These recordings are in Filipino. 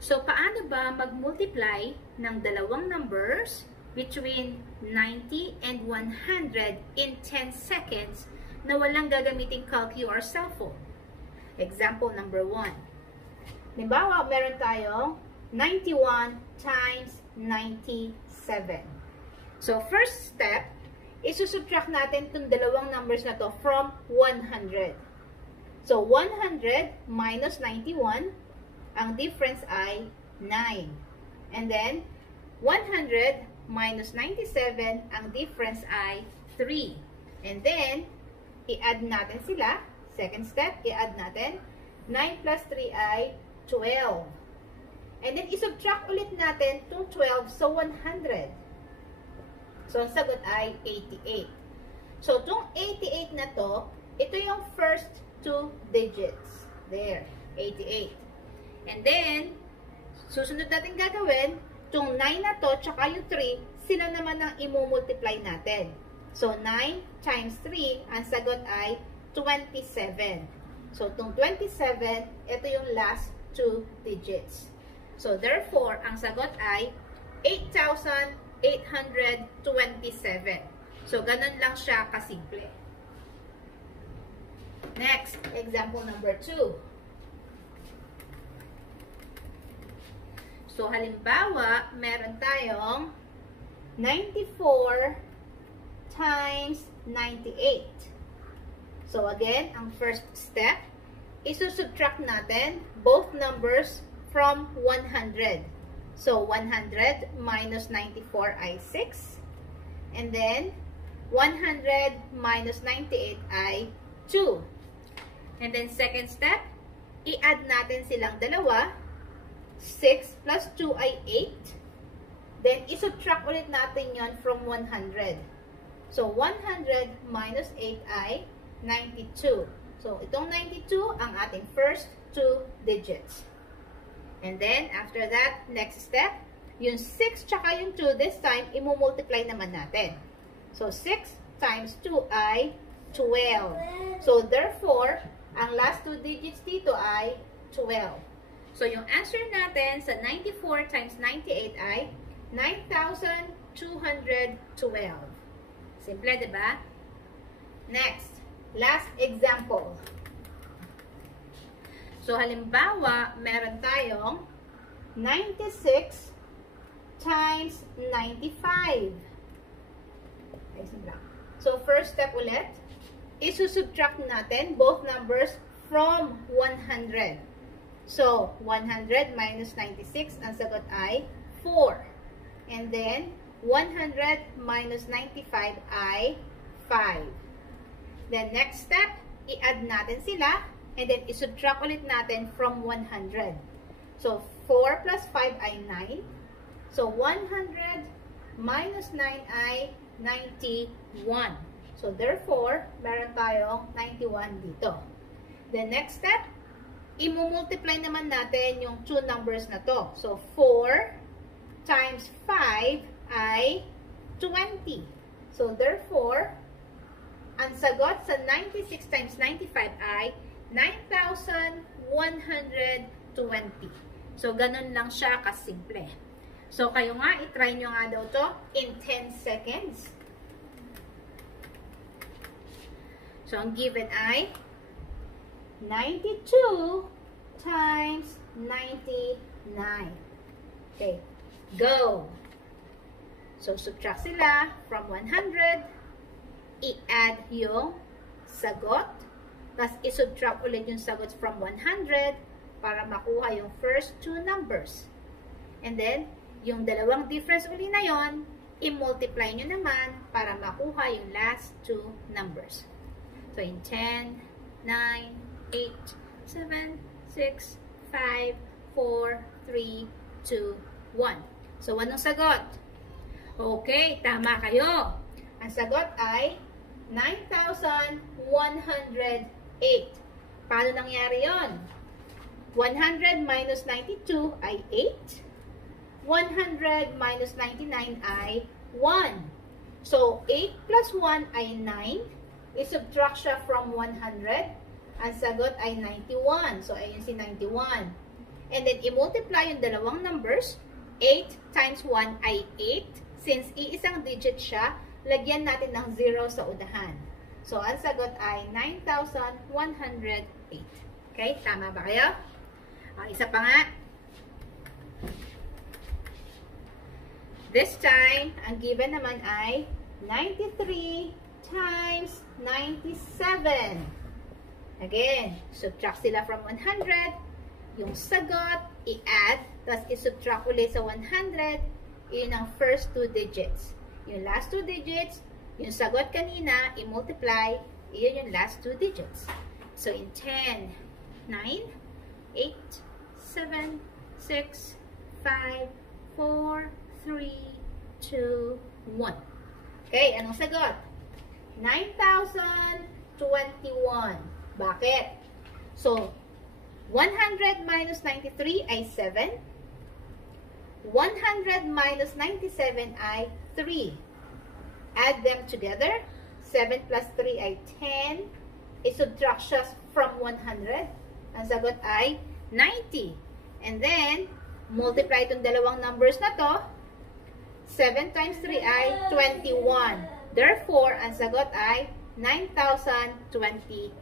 So, paano ba mag-multiply ng dalawang numbers between 90 and 100 in 10 seconds na walang gagamiting calcu or cellphone? Example number 1. Halimbawa, meron tayong 91 times 97. So, first step, isusubtract natin itong dalawang numbers na to from 100. So, 100 minus 91, ang difference ay 9. And then, 100 minus 97, ang difference ay 3. And then, i-add natin sila. Second step, i-add natin. 9 plus 3 ay 12. And then, isubtract ulit natin itong 12 sa 100. So, ang sagot ay 88. So, itong 88 na to, ito yung first two digits. There, 88. And then, susunod natin gagawin, itong 9 na to, tsaka yung 3, sila naman ang imumultiply natin. So, 9 times 3, ang sagot ay 27. So, itong 27, ito yung last two digits. So, therefore, ang sagot ay 8,827. So, ganun lang siya kasimple. Next, example number 2. So, halimbawa, meron tayong 94 times 98. So, again, ang first step, isusubtract natin both numbers from 100. So, 100 minus 94 ay 6. And then, 100 minus 98 ay 2. And then, second step, i-add natin silang dalawa. 6 plus 2 ay 8. Then, isubtract ulit natin yon from 100. So, 100 minus 8 ay 92. So, itong 92 ang ating first two digits. And then, after that, next step, yung 6 tsaka yung 2, this time, imumultiply naman natin. So, 6 times 2 ay 12. So, therefore, ang last two digits dito ay 12. So, yung answer natin sa 94 times 98 ay 9,212. Simple, diba? Next, last example. So, halimbawa, meron tayong 96 times 95. So, first step ulit, isusubtract natin both numbers from 100. So, 100 minus 96, ang sagot ay 4. And then, 100 minus 95 ay 5. Then, next step, i-add natin sila. And then, isubtract ulit natin from 100. So, 4 plus 5 ay 9. So, 100 minus 9 ay 91. So, therefore, meron tayong 91 dito. The next step, imumultiply naman natin yung two numbers na to. So, 4 times 5 ay 20. So, therefore, ang sagot sa 96 times 95 ay 9,120. So, ganun lang siya kasimple. So, kayo nga, itry nyo nga daw to in 10 seconds. So, ang given ay 92 times 99. Okay, go! So, subtract sila from 100. I-add yung sagot. Tapos, isubtract ulit yung sagot from 100 para makuha yung first two numbers. And then, yung dalawang difference uli na yon, i-multiply nyo naman para makuha yung last two numbers. So, in 10, 9, 8, 7, 6, 5, 4, 3, 2, 1. So, anong sagot? Okay, tama kayo. Ang sagot ay 9,108. Paano nangyari yon? 100 minus 92 ay 8. 100 minus 99 ay 1. So, 8 plus 1 ay 9. I-subtract siya from 100. Ang sagot ay 91. So, ayun si 91. And then, i-multiply yung dalawang numbers. 8 times 1 ay 8. Since iisang digit siya, lagyan natin ng 0 sa unahan. So, ang sagot ay 9,108. Okay? Tama ba kayo? Isa pa nga. This time, ang given naman ay 93 times 97. Again, subtract sila from 100. Yung sagot, i-add, tapos i-subtract ulit sa 100. Yun ang first 2 digits. Yung last 2 digits, yung sagot kanina, i-multiply, yun yung last 2 digits. So, in 10, 9, 8, 7, 6, 5, 4, 3, 2, 1. Okay, anong sagot? 9,021. Bakit? So, 100 minus 93 ay 7. 100 minus 97 ay 3. Add them together. 7 plus 3 ay 10. I-subtract siya from 100. Ang sagot ay 90. And then, multiply itong dalawang numbers na to. 7 times 3 ay 21. Therefore, ang sagot ay 9,021.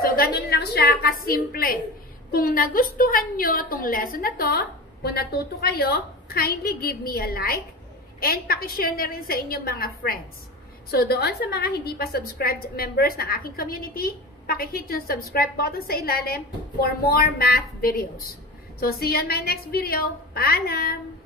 So, ganun lang siya kasimple. Kung nagustuhan nyo itong lesson na to, kung natuto kayo, kindly give me a like and pakishare na rin sa inyong mga friends. So, doon sa mga hindi pa subscribed members ng aking community, pakihit yung subscribe button sa ilalim for more math videos. So, see you on my next video. Paalam!